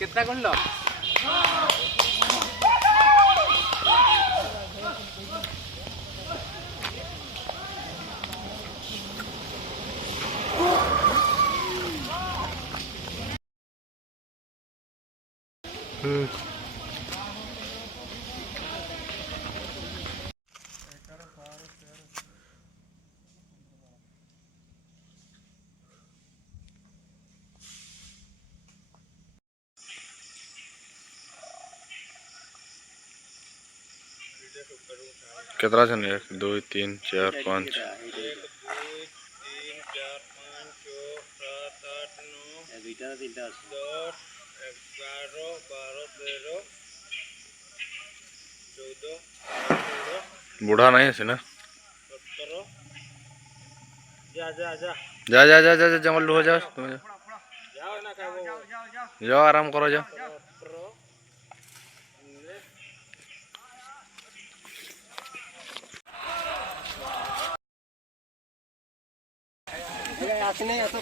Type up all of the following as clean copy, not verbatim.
कितना कौन लो कितना जन 1 2 3 4 5 बूढ़ा नहीं है ना जा जा जा जा जंगल हो जाओ जाओ आराम करो जाओ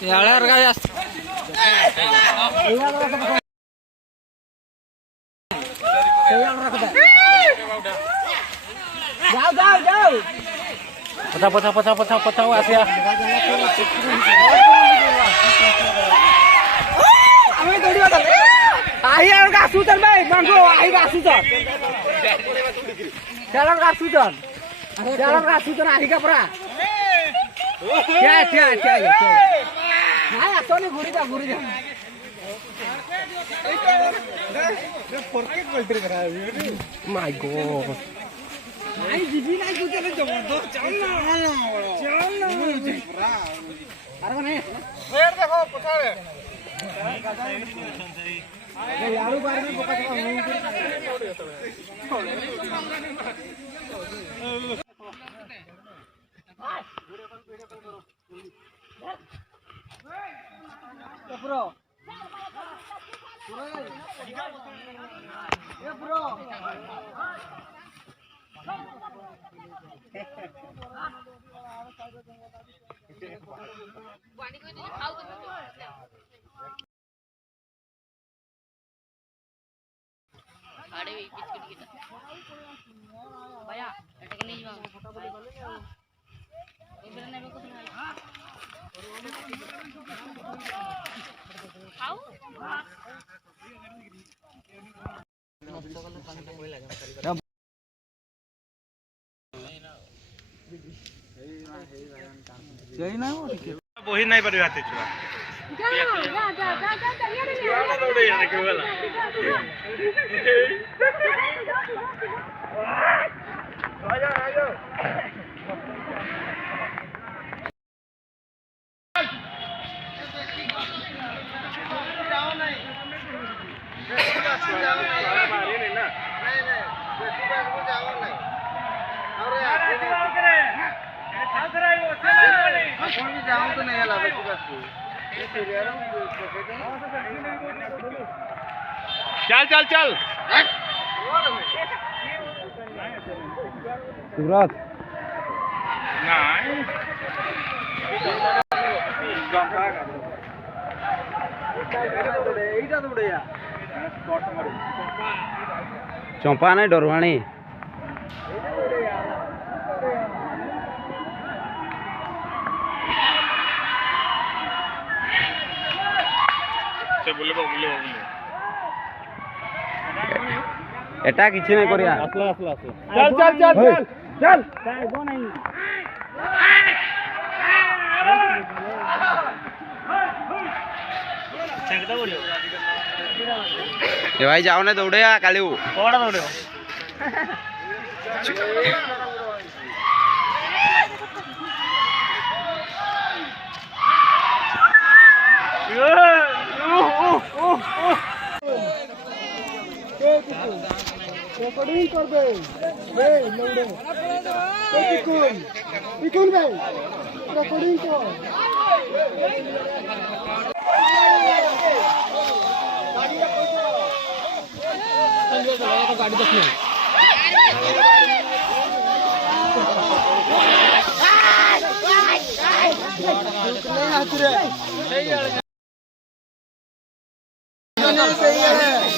जाओ जाओ जाओ पता आसिया আমি দৌড়ি বাতাল আই আর গাছু চল ভাই বাঙ্গো আই গাছু চল চালান গাছু চল আই কাপড়া क्या हां सोनी घुरी जा माय गॉड नहीं जीजी नहीं कुछ नहीं जबरदस्त चल ना अरे नहीं पेड़ देखो पछाड़े यारू बारे में पका bro ya bro आड़े बिस्किट kita भैया अटक नहीं जाओ इधर नहीं को सुना आओ यही ना हो बही नहीं परिवा ते छुआ जा दौड़े यार के वाला आजा चल सूरत चंपा नहीं डरवाणी एटा किछि नहीं करिया असला चल गो नहीं ए भाई जाओ ने दौड़े आ काली कोड़ा दौड़े रेकॉर्डिंग कर बे बे लवडे इकून बे रेकॉर्डिंग कर गाड़ी देखना सही है